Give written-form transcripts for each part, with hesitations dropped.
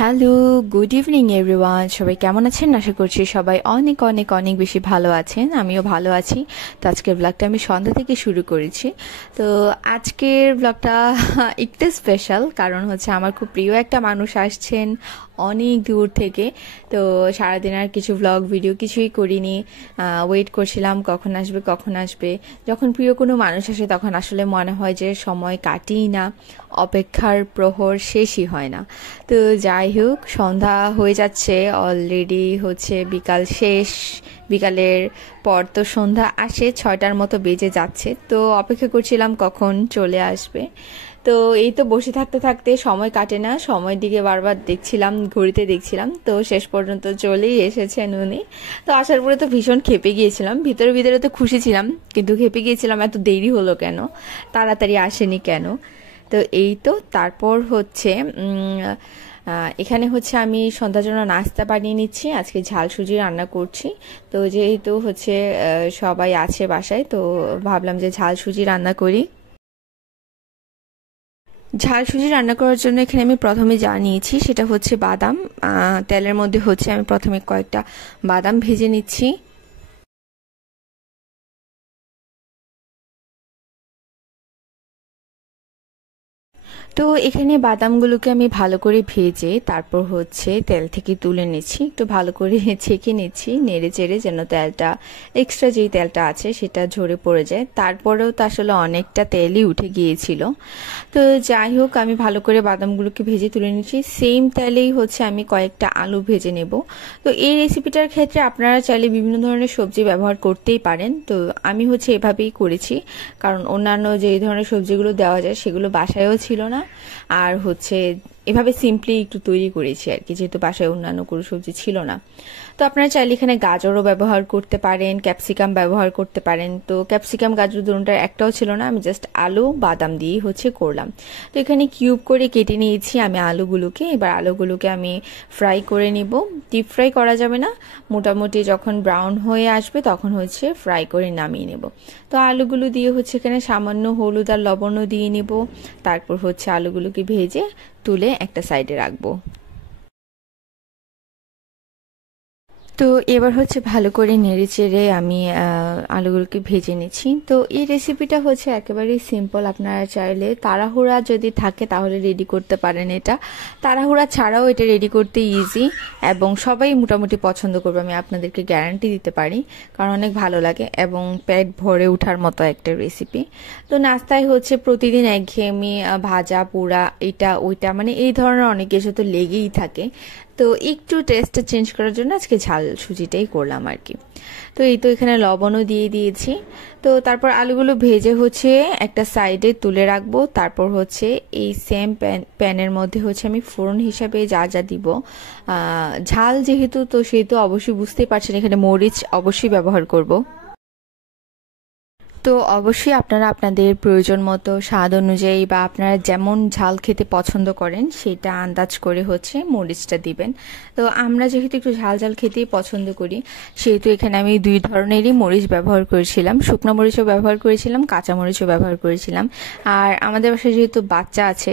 Hello, good evening everyone. সবাই কেমন আছেন? আশা করছি সবাই অনেক অনেক অনেক বেশি ভালো আছেন। আমিও ভালো আছি। তো আজকের ব্লগটা আমি সন্ধ্যা থেকে শুরু করেছি। তো আজকের ব্লগটা একটু স্পেশাল, কারণ হচ্ছে আমার খুব প্রিয় একটা মানুষ আসছেন অনেক দূর থেকে। তো সারাদিন আর কিছু ব্লগ ভিডিও কিছুই করিনি, ওয়েট করছিলাম কখন আসবে কখন আসবে। যখন প্রিয় কোনো মানুষ আসে তখন আসলে মনে হয় যে সময় কাটেই না, অপেক্ষার প্রহর শেষই হয় না। তো যাই হোক, সন্ধ্যা হয়ে যাচ্ছে, অলরেডি হচ্ছে বিকাল শেষ। বিকালের পর তো সন্ধ্যা আসে, 6টার মতো বেজে যাচ্ছে। তো অপেক্ষা করছিলাম কখন চলে আসবে। তো এই তো বসে থাকতে থাকতে সময় কাটে না, সময়ের দিকে বারবার দেখছিলাম, ঘড়িতে দেখছিলাম। তো শেষ পর্যন্ত চলেই এসেছেন উনি। তো আসার পরে তো ভীষণ ক্ষেপে গিয়েছিলাম, ভিতরে ভিতরে তো খুশি ছিলাম, কিন্তু ক্ষেপে গিয়েছিলাম এত দেরি হলো কেন, তাড়াতাড়ি আসেনি কেন। তো এই তো তারপর হচ্ছে এখানে হচ্ছে আমি সন্ধ্যার জন্য নাস্তা বানিয়ে নিচ্ছি। আজকে ঝাল সুজি রান্না করছি। তো যেহেতু হচ্ছে সবাই আছে বাসায়, তো ভাবলাম যে ঝাল সুজি রান্না করি। ঝাল সুজি রান্না করার জন্য এখানে আমি প্রথমে যা নিয়েছি সেটা হচ্ছে বাদাম। তেলের মধ্যে হচ্ছে আমি প্রথমে কয়েকটা বাদাম ভেজে নিচ্ছি। তো এখানে বাদামগুলোকে আমি ভালো করে ভেজে তারপর হচ্ছে তেল থেকে তুলে নিচ্ছি, একটু ভালো করে ছেঁকে নিচ্ছি নেড়ে চেড়ে, যেন তেলটা, এক্সট্রা যেই তেলটা আছে সেটা ঝরে পড়ে যায়। তারপরেও তো আসলে অনেকটা তেলই উঠে গিয়েছিল। তো যাই হোক, আমি ভালো করে বাদামগুলোকে ভেজে তুলে নিচ্ছি। সেম তেলেই হচ্ছে আমি কয়েকটা আলু ভেজে নেব। তো এই রেসিপিটার ক্ষেত্রে আপনারা চাইলে বিভিন্ন ধরনের সবজি ব্যবহার করতেই পারেন। তো আমি হচ্ছে এভাবেই করেছি, কারণ অন্যান্য যে ধরনের সবজিগুলো দেওয়া যায় সেগুলো বাসায়ও ছিল না। আর হচ্ছে এভাবে সিম্পলি একটু তৈরি করেছি আর কি, যেহেতু বাসায় অন্যান্য কোনো সবজি ছিল না। তো আপনারা চাইলে এখানে গাজরও ব্যবহার করতে পারেন, ক্যাপসিকাম ব্যবহার করতে পারেন। তো ক্যাপসিকাম গাজর দুটোটার একটাও ছিল না, আমি জাস্ট আলু বাদাম দিয়েই হচ্ছে করলাম। তো এখানে কিউব করে কেটে নিয়েছি আমি আলুগুলোকে। এবার আলুগুলোকে আমি ফ্রাই করে নিব। ডিপ ফ্রাই করা যাবে না, মোটামুটি যখন ব্রাউন হয়ে আসবে তখন হচ্ছে ফ্রাই করে নামিয়ে নেব। তো আলুগুলো দিয়ে হচ্ছে এখানে সামান্য হলুদ আর লবণও দিয়ে নিব। তারপর হচ্ছে আলুগুলোকে ভেজে তুলে একটা সাইডে রাখবো। তো এবার হচ্ছে ভালো করে নেড়ে চেড়ে আমি আলুগুলোকে ভেজে নিচ্ছি। তো এই রেসিপিটা হচ্ছে একেবারেই সিম্পল, আপনারা চাইলে তাড়াহুড়া যদি থাকে তাহলে রেডি করতে পারেন এটা। তাড়াহুড়া ছাড়াও এটা রেডি করতে ইজি, এবং সবাই মোটামুটি পছন্দ করবে, আমি আপনাদেরকে গ্যারান্টি দিতে পারি, কারণ অনেক ভালো লাগে এবং পেট ভরে ওঠার মতো একটা রেসিপি। তো নাস্তায় হচ্ছে প্রতিদিন একঘেয়েমি ভাজা পোড়া এটা ওইটা, মানে এই ধরনের অনেক কিছু তো লেগেই থাকে। তো একটু টেস্টটা চেঞ্জ করার জন্য আজকে ঝাল সুজিটাই করলাম আর কি। তো এই তো এখানে লবণও দিয়ে দিয়েছি। তো তারপর আলুগুলো ভেজে হচ্ছে একটা সাইডে তুলে রাখবো। তারপর হচ্ছে এই সেম প্যানের মধ্যে হচ্ছে আমি ফোড়ন হিসাবে যা যা দিব, ঝাল যেহেতু, তো সেহেতু অবশ্যই বুঝতেই পারছেন এখানে মরিচ অবশ্যই ব্যবহার করব। তো অবশ্যই আপনারা আপনাদের প্রয়োজন মতো স্বাদ অনুযায়ী বা আপনারা যেমন ঝাল খেতে পছন্দ করেন সেটা আন্দাজ করে হচ্ছে মরিচটা দিবেন। তো আমরা যেহেতু একটু ঝাল ঝাল খেতেই পছন্দ করি, সেহেতু এখানে আমি দুই ধরনেরই মরিচ ব্যবহার করেছিলাম, শুকনো মরিচও ব্যবহার করেছিলাম, কাঁচা মরিচও ব্যবহার করেছিলাম। আর আমাদের বাসায় যেহেতু বাচ্চা আছে,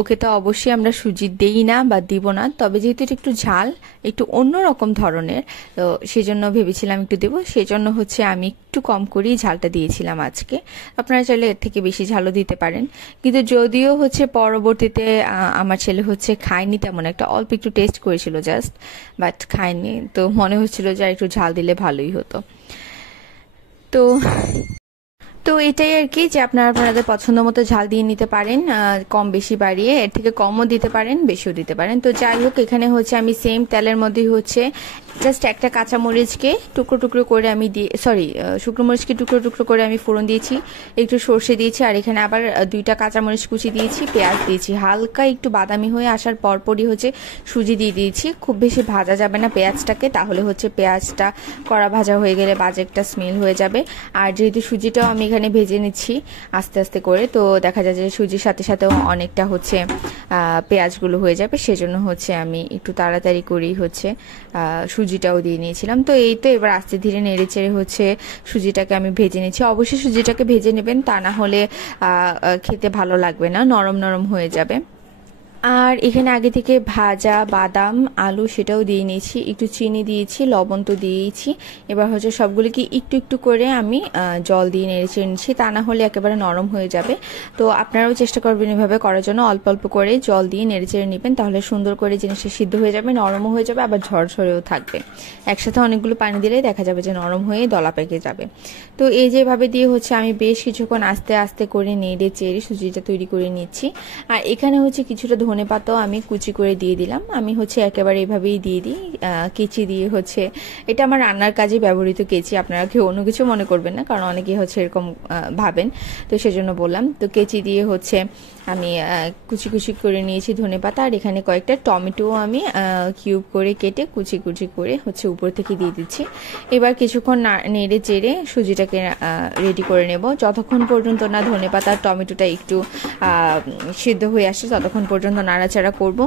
ওকে তো অবশ্যই আমরা সুজি দেই না বা দিব না, তবে যেহেতু এটা একটু ঝাল, একটু অন্যরকম ধরনের, তো সেজন্য ভেবেছিলাম একটু দেবো, সেজন্য হচ্ছে আমি একটু কম করেই ঝালটা দিয়েছিলাম আজকে। আপনারা চাইলে এর থেকে বেশি ঝালও দিতে পারেন, কিন্তু যদিও হচ্ছে পরবর্তীতে আমার ছেলে হচ্ছে খায়নি তেমন একটা, অল্প একটু টেস্ট করেছিল জাস্ট, বাট খায়নি। তো মনে হচ্ছিল যে একটু ঝাল দিলে ভালোই হতো। তো তো এটাই আর কি, যে আপনারা আপনাদের পছন্দ মতো ঝাল দিয়ে নিতে পারেন, কম বেশি বাড়িয়ে, এর থেকে কমও দিতে পারেন, বেশিও দিতে পারেন। তো যাই হোক, এখানে হচ্ছে আমি সেম তেলের মধ্যেই হচ্ছে জাস্ট একটা কাঁচামরিচকে টুকরো টুকরো করে আমি দিয়ে, সরি, শুকনো মরিচকে টুকরো টুকরো করে আমি ফোড়ন দিয়েছি, একটু সর্ষে দিয়েছি, আর এখানে আবার দুইটা কাঁচামরিচ কুচি দিয়েছি, পেঁয়াজ দিয়েছি। হালকা একটু বাদামি হয়ে আসার পরপরই হচ্ছে সুজি দিয়ে দিয়েছি। খুব বেশি ভাজা যাবে না পেঁয়াজটাকে, তাহলে হচ্ছে পেঁয়াজটা কড়া ভাজা হয়ে গেলে বাজে একটা স্মেল হয়ে যাবে। আর যেহেতু সুজিটাও আমি এখানে ভেজে নিচ্ছি আস্তে আস্তে করে, তো দেখা যায় যে সুজির সাথে সাথেও অনেকটা হচ্ছে পেঁয়াজগুলো হয়ে যাবে, সেজন্য হচ্ছে আমি একটু তাড়াতাড়ি করেই হচ্ছে সুজিটাও দিয়ে নিয়েছিলাম। তো এই তো এবার আস্তে ধীরে নেড়ে চেড়ে হচ্ছে সুজিটাকে আমি ভেজে নিচ্ছি। অবশ্যই সুজিটাকে ভেজে নেবেন, তা না হলে খেতে ভালো লাগবে না, নরম নরম হয়ে যাবে। আর এখানে আগে থেকে ভাজা বাদাম আলু সেটাও দিয়ে নিয়েছি, একটু চিনি দিয়েছি, লবণ তো দিয়েছি। এবার হচ্ছে সবগুলিকে একটু একটু করে আমি জল দিয়ে নেড়ে নিচ্ছি, তা না হলে একেবারে নরম হয়ে যাবে। তো আপনারাও চেষ্টা করবেন এভাবে করার জন্য, অল্প অল্প করে জল দিয়ে নেড়ে চেড়ে নেবেন, তাহলে সুন্দর করে জিনিসটা সিদ্ধ হয়ে যাবে, নরমও হয়ে যাবে, আবার ঝরঝরেও থাকবে। একসাথে অনেকগুলো পানি দিলে দেখা যাবে যে নরম হয়ে দলা পেকে যাবে। তো এই যেভাবে দিয়ে হচ্ছে আমি বেশ কিছুক্ষণ আস্তে আস্তে করে নেড়ে চেড়ে সুজিটা তৈরি করে নিচ্ছি। আর এখানে হচ্ছে কিছুটা ধনেপাতাও আমি কুচি করে দিয়ে দিলাম। আমি হচ্ছে একেবারে এভাবেই দিয়ে দিই, কেচি দিয়ে হচ্ছে, এটা আমার রান্নার কাজে ব্যবহৃত কেচি, আপনারা কেউ অন্য কিছু মনে করবেন না, কারণ অনেকেই হচ্ছে এরকম ভাবেন, তো সেজন্য বললাম। তো কেচি দিয়ে হচ্ছে আমি কুচি কুচি করে নিয়েছি ধনেপাতা, আর এখানে কয়েকটা টমেটো আমি কিউব করে কেটে কুচি কুচি করে হচ্ছে উপর থেকে দিয়ে দিচ্ছি। এবার কিছুক্ষণ নেড়ে চেড়ে সুজিটাকে রেডি করে নেব, যতক্ষণ পর্যন্ত না ধনেপাতা আর টমেটোটা একটু সিদ্ধ হয়ে আসে ততক্ষণ পর্যন্ত নাড়াচাড়া করব।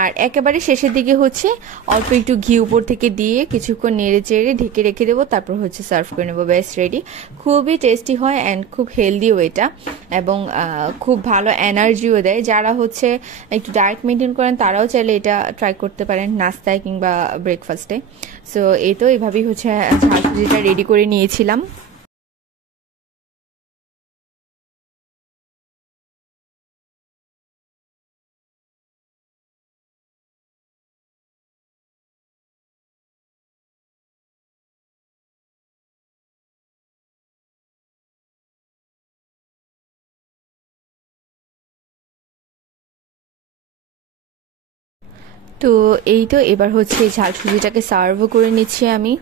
আর একেবারে শেষের দিকে হচ্ছে অল্প একটু ঘি উপর থেকে দিয়ে কিছুক্ষণ নেড়ে চেড়ে ঢেকে রেখে দেবো, তারপর হচ্ছে সার্ভ করে নেবো। ব্যাস রেডি। খুবই টেস্টি হয় অ্যান্ড খুব হেলদিও এটা, এবং খুব ভালো এনার্জিও দেয়। যারা হচ্ছে একটু ডায়েট মেনটেন করেন তারাও চাইলে এটা ট্রাই করতে পারেন নাস্তায় কিংবা ব্রেকফাস্টে। সো এই তো এইভাবেই হচ্ছে ঝাল সুজিটা রেডি করে নিয়েছিলাম। তো এই তো এবার হচ্ছে ঝাল সুজিটাকে সার্ভও করে নিচ্ছি আমি।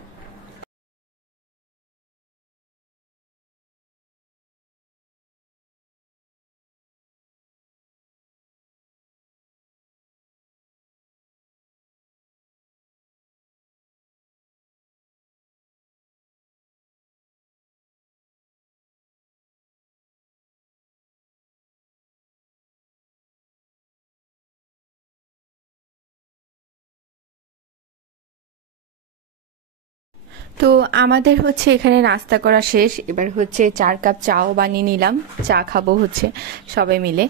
তো আমাদের হচ্ছে এখানে নাস্তা করা শেষ, এবার হচ্ছে 4 কাপ চাও বানিয়ে নিলাম, চা খাবো হচ্ছে সবাই মিলে।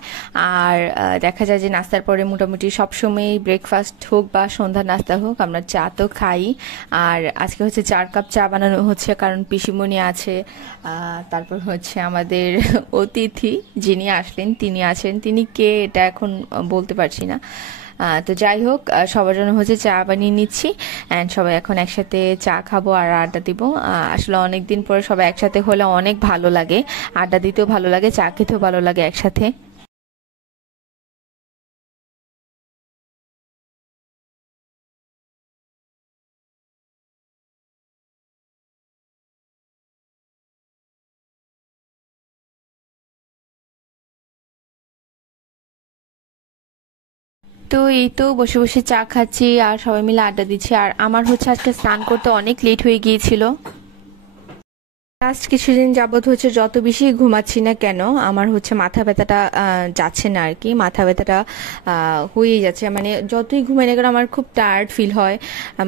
আর দেখা যায় যে নাস্তার পরে মোটামুটি সবসময় ব্রেকফাস্ট হোক বা সন্ধ্যার নাস্তা হোক আমরা চা তো খাই। আর আজকে হচ্ছে 4 কাপ চা বানানো হচ্ছে, কারণ পিসিমণি আছে, তারপর হচ্ছে আমাদের অতিথি যিনি আসলেন তিনি আছেন, তিনি কে এটা এখন বলতে পারছি না। তো যাই হোক, সবার জন্য হচ্ছে চা বানিয়ে নিচ্ছি, অ্যান্ড সবাই এখন একসাথে চা খাবো আর আড্ডা দিব। আসলে অনেক দিন পরে সবাই একসাথে হলে অনেক ভালো লাগে, আড্ডা দিতেও ভালো লাগে, চা খেতেও ভালো লাগে একসাথে। তো এই তো বসে বসে চা খাচ্ছি আর সবাই মিলে আড্ডা দিচ্ছি। আর আমার হচ্ছে আজকে স্নান করতে অনেক লেট হয়ে গিয়েছিল। লাস্ট কিছুদিন যাবত হচ্ছে যত বেশি ঘুমাচ্ছি না কেন আমার হচ্ছে মাথা ব্যথাটা যাচ্ছে না আর কি, মাথা ব্যথাটা হয়েই যাচ্ছে। মানে যতই ঘুমাই না কেন আমার খুব টায়ার্ড ফিল হয়,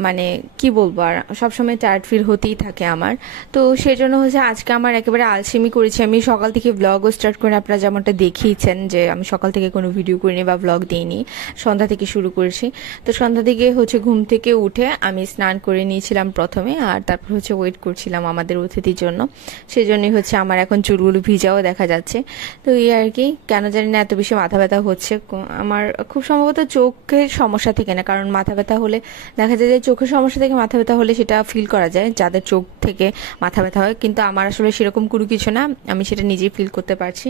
মানে কি বলবো, আর সবসময় টায়ার্ড ফিল হতেই থাকে আমার। তো সেই জন্য হচ্ছে আজকে আমার একেবারে আলসেমি করেছি, আমি সকাল থেকে ব্লগও স্টার্ট করে, আপনারা যেমনটা দেখিয়েছেন যে আমি সকাল থেকে কোনো ভিডিও করিনি বা ব্লগ দিইনি, সন্ধ্যা থেকে শুরু করেছি। তো সন্ধ্যা থেকে হচ্ছে ঘুম থেকে উঠে আমি স্নান করে নিয়েছিলাম প্রথমে, আর তারপর হচ্ছে ওয়েট করছিলাম আমাদের অতিথির জন্য। সেই জন্যই হচ্ছে আমার এখন চুলগুলো ভিজাও দেখা যাচ্ছে। তো এই আর কি, কেন জানি না এত বেশি মাথা ব্যথা হচ্ছে আমার, খুব সম্ভবত চোখের সমস্যা থেকে না, কারণ মাথা ব্যথা হলে দেখা যায় যে চোখের সমস্যা থেকে মাথা ব্যথা হলে সেটা ফিল করা যায় যাদের চোখ থেকে মাথা ব্যথা হয়, কিন্তু আমার আসলে সেরকম কোনো কিছু না, আমি সেটা নিজেই ফিল করতে পারছি।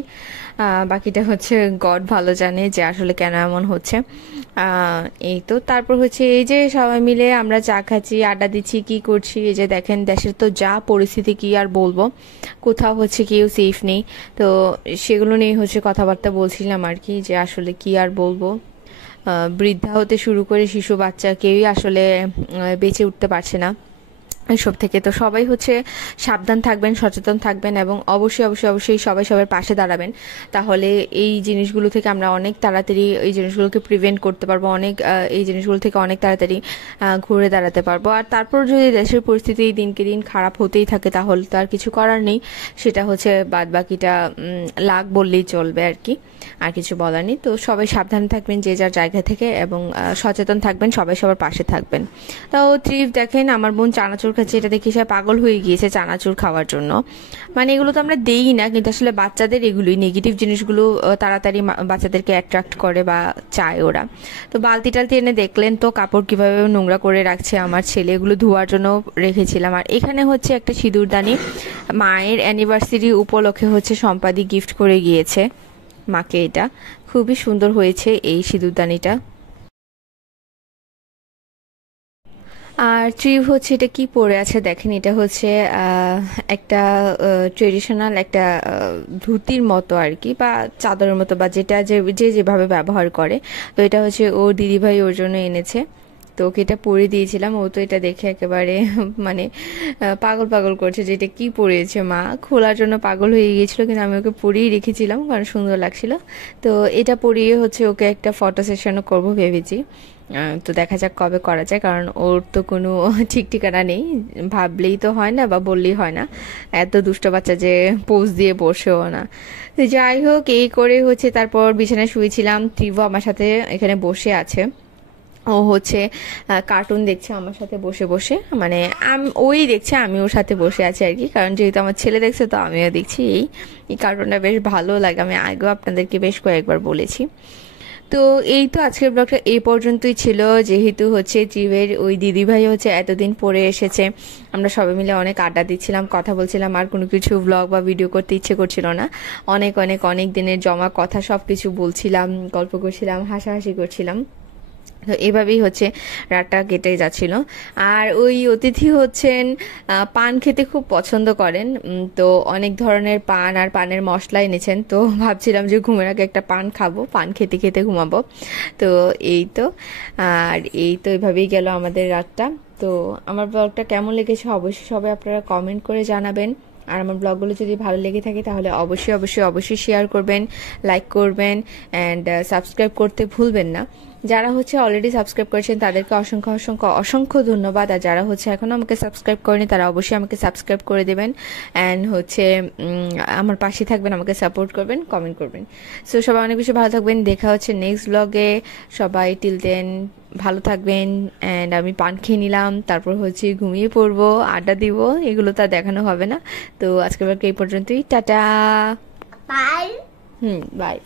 বাকিটা হচ্ছে গড ভালো জানে যে আসলে কেন এমন হচ্ছে। এই তো তারপর হচ্ছে এই যে সবাই মিলে আমরা চা খাচ্ছি আড্ডা দিচ্ছি কি করছি, এই যে দেখেন দেশের তো যা পরিস্থিতি কি আর বলবো, কোথাও হচ্ছে কেউ সেফ নেই। তো সেগুলো নিয়ে হচ্ছে কথাবার্তা বলছিলাম আর কি, যে আসলে কি আর বলবো, বৃদ্ধা হতে শুরু করে শিশু বাচ্চা কেউই আসলে বেঁচে উঠতে পারছে না। এইসব থেকে। তো সবাই হচ্ছে সাবধান থাকবেন, সচেতন থাকবেন এবং অবশ্যই অবশ্যই অবশ্যই সবাই সবার পাশে দাঁড়াবেন। তাহলে এই জিনিসগুলো থেকে আমরা অনেক তাড়াতাড়ি এই জিনিসগুলোকে প্রিভেন্ট করতে পারবো, অনেক এই জিনিসগুলো থেকে অনেক তাড়াতাড়ি ঘুরে দাঁড়াতে পারবো। আর তারপর যদি দেশের পরিস্থিতি দিনকে দিন খারাপ হতেই থাকে তাহলে তো আর কিছু করার নেই, সেটা হচ্ছে বাদ বাকিটা লাগ বললেই চলবে আর কি, আর কিছু বলার নেই। তো সবাই সাবধানে থাকবেন যে যার জায়গা থেকে এবং সচেতন থাকবেন, সবাই সবার পাশে থাকবেন। তাও ট্রিপ দেখেন আমার বোন চানাচুর খাচ্ছে, এটা দেখে সে পাগল হয়ে গিয়েছে চানাচুর খাওয়ার জন্য। মানে এগুলো তো আমরা দেই না, কিন্তু আসলে বাচ্চাদের এগুলোই নেগেটিভ জিনিসগুলো তাড়াতাড়ি বাচ্চাদেরকে অ্যাট্রাক্ট করে বা চায় ওরা। তো বালতি টালতি এনে দেখলেন তো কাপড় কিভাবে নোংরা করে রাখছে আমার ছেলে, এগুলো ধোয়ার জন্য রেখেছিলাম। আর এখানে হচ্ছে একটা সিঁদুরদানি মায়ের অ্যানিভার্সারি উপলক্ষে হচ্ছে সম্পাদি গিফট করে গিয়েছে মাকে, এটা খুবই সুন্দর হয়েছে এই সিঁদুরদানিটা। আর ট্রিপ হচ্ছে এটা কি পরে আছে দেখেন, এটা হচ্ছে একটা ট্রেডিশনাল একটা ধুতির মতো আর কি, বা চাদরের মতো, বা যেটা যে যে যেভাবে ব্যবহার করে। তো এটা হচ্ছে ও দিদিভাই ওর জন্য এনেছে, তো ওকে এটা পরে দিয়েছিলাম। ও তো এটা দেখে একেবারে মানে পাগল পাগল করছে যে এটা কি পরেছে মা, খোলার জন্য পাগল হয়ে গিয়েছিল, কিন্তু আমি ওকে পরিয়ে রেখেছিলাম কারণ সুন্দর লাগছিল। তো এটা পরিয়ে হচ্ছে ওকে একটা ফটো সেশনও করবো ভেবেছি। তো দেখা যাক কবে করা যায়, কারণ ওর তো কোনো ঠিক ঠিকানা নেই, ভাবলেই তো হয় না বা বললেই হয় না, এত দুষ্ট বাচ্চা যে পোজ দিয়ে বসেও না। তো যাই হোক, এই করে হচ্ছে তারপর বিছানায় শুয়েছিলাম। ত্রিভু আমার সাথে এখানে বসে আছে, ও হচ্ছে কার্টুন দেখছে আমার সাথে বসে বসে, মানে ওই দেখছে আমি ওর সাথে বসে আছি আর কি, কারণ যেহেতু আমার ছেলে দেখছে তো আমিও দেখছি। এই কার্টুনটা বেশ ভালো লাগে, আমি আগেও আপনাদেরকে বেশ কয়েকবার বলেছি। তো এই তো আজকের ব্লগটা এই পর্যন্তই ছিল। যেহেতু হচ্ছে ত্রিবের ওই দিদিভাই হচ্ছে এতদিন পরে এসেছে, আমরা সবাই মিলে অনেক আড্ডা দিচ্ছিলাম, কথা বলছিলাম, আর কোনো কিছু ব্লগ বা ভিডিও করতে ইচ্ছে করছিল না। অনেক অনেক অনেক দিনের জমা কথা সব কিছু বলছিলাম, গল্প করছিলাম, হাসাহাসি করছিলাম। তো এভাবেই হচ্ছে রাতটা কেটে যাচ্ছিল। আর ওই অতিথি হচ্ছেন পান খেতে খুব পছন্দ করেন, তো অনেক ধরনের পান আর পানের মশলা এনেছেন। তো ভাবছিলাম যে ঘুমের আগে একটা পান খাবো, পান খেতে খেতে ঘুমাবো। তো এই তো, আর এই তো এভাবেই গেল আমাদের রাতটা। তো আমার ব্লগটা কেমন লেগেছে অবশ্যই সবাই আপনারা কমেন্ট করে জানাবেন। আর আমার ব্লগগুলো যদি ভালো লেগে থাকে তাহলে অবশ্যই অবশ্যই অবশ্যই শেয়ার করবেন, লাইক করবেন, অ্যান্ড সাবস্ক্রাইব করতে ভুলবেন না। যারা হচ্ছে অলরেডি সাবস্ক্রাইব করেছেন তাদেরকে অসংখ্য অসংখ্য অসংখ্য ধন্যবাদ। আর যারা হচ্ছে এখনও আমাকে সাবস্ক্রাইব করেনি তারা অবশ্যই আমাকে সাবস্ক্রাইব করে দেবেন, অ্যান্ড হচ্ছে আমার পাশে থাকবেন, আমাকে সাপোর্ট করবেন, কমেন্ট করবেন। সো সবাই অনেক বেশি ভালো থাকবেন, দেখা হচ্ছে নেক্সট ব্লগে। সবাই টিল দেন ভালো থাকবেন। অ্যান্ড আমি পান খেয়ে নিলাম, তারপর হচ্ছে ঘুমিয়ে পড়বো, আড্ডা দিব, এগুলো তো আর দেখানো হবে না। তো আজকের ব্লগটা এই পর্যন্তই, টাটা বাই। বাই।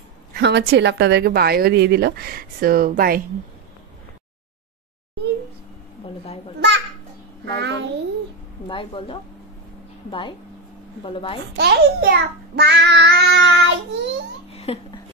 আমার ছেলে আপনাদেরকে বাইও দিয়ে দিল, সো বাই বলো, বাই বলো, বাই বাই বলো, বাই বলো, বাই বাই।